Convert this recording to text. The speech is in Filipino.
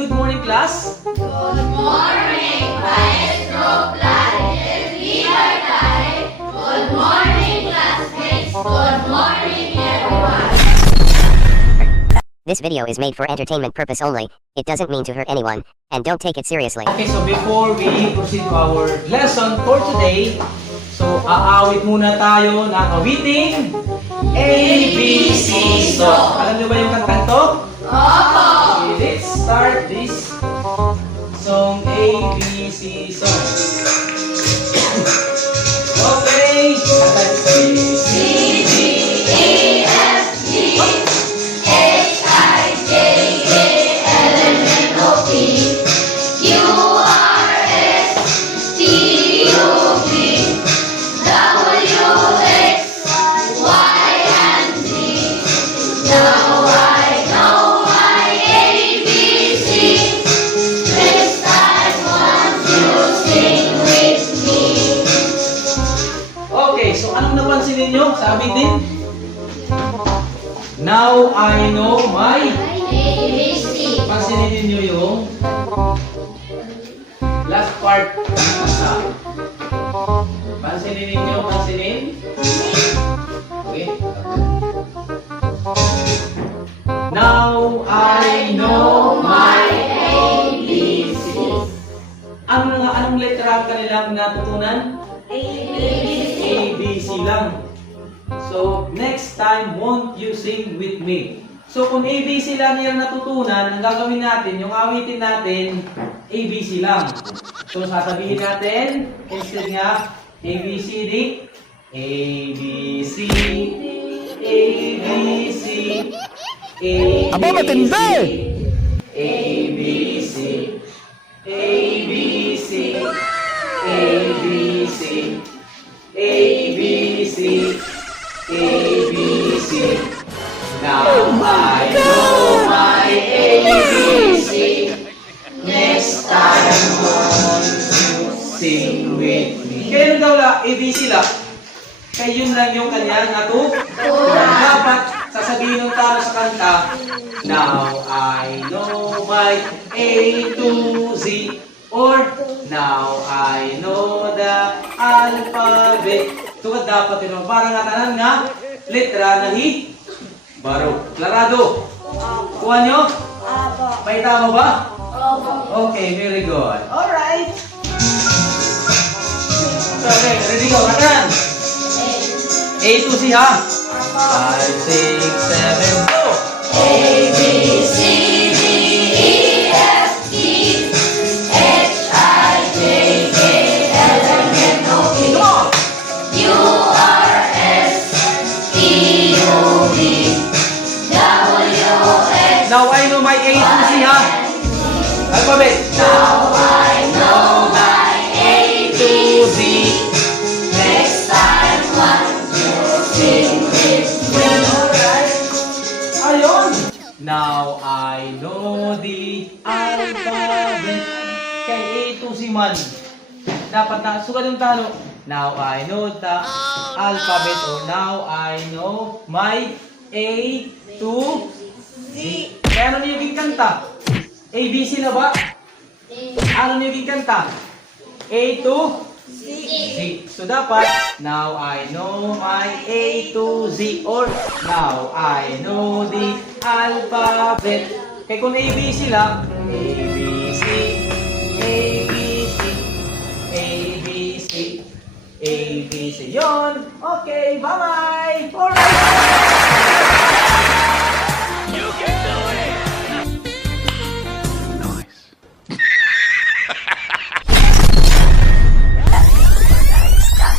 good morning class. Good morning, Maestro Planes Libertad. Good morning, classmates. Good morning, everyone. This video is made for entertainment purpose only. It doesn't mean to hurt anyone, and don't take it seriously. Okay, so before we proceed to our lesson for today, so aawit muna tayo ng awiting ABC song. Alam niyo ba yung kantang to? Opo. Okay, let's start this song, ABC song. Okay, ABC. C, D, E, F, G, H, I, J, K, L, M, N, O, P, Q, R, S, T, U, V, W, X, Y, and Z. Now I know my ABC. This time won't you sing with me? Okay, so anong napansin ninyo sa amin din? Now I know my. ABC. Pansinin ninyo yung last part. Pansinin ninyo, pansinin. Okay. Now I know my ABC. Anong letra ang kanilang natutunan? ABC. ABC lang. So, next time, won't you sing with me? So, kung ABC lang yung natutunan, ang gagawin natin, yung awitin natin, ABC lang. So, sasabihin natin, instead nga, ABCD, ABC, ABC, ABC, Aba, matindi! ABC, ABC, ABC, ABC, ABC. Now I know my ABC. Next time won't you sing with me? Kaya daw la, ABC la. Kaya yun lang yung kanyang natutunan. Dapat sasabihin ng tao sa kanta, now I know my A to Z. Or, now I know the alphabet. Ito ka dapat yun. Parang natanan nga, letra na hi, baro. Klarado? Kuha nyo? May tama ba? Okay, very good. Alright. Okay, ready go. Natanan. A to Z ha? 5, 6, 7, go! A, B, C, D, E, F, G, H, I, J, K, L, M, N, O, P, Come on! Q, R, S, T, U, V, W, X, Now I know my A to Z ha? Alphabet. Now I know my A, To B, Z. Next time won't you sing with me? Alright. Ayun. Now I know the alphabet. Kay A to Z man. Dapat na, sugat yung talo. Now I know the alphabet. Or now I know my A to Z. Kaya ano niyo yung kanta? ABC na ba? Ano niyo yung kanta? A to Z. So dapat, now I know my A to Z. Or, now I know the alphabet. Kaya kung ABC lang, ABC, ABC, ABC, ABC. Yun. Okay, bye-bye. Alright.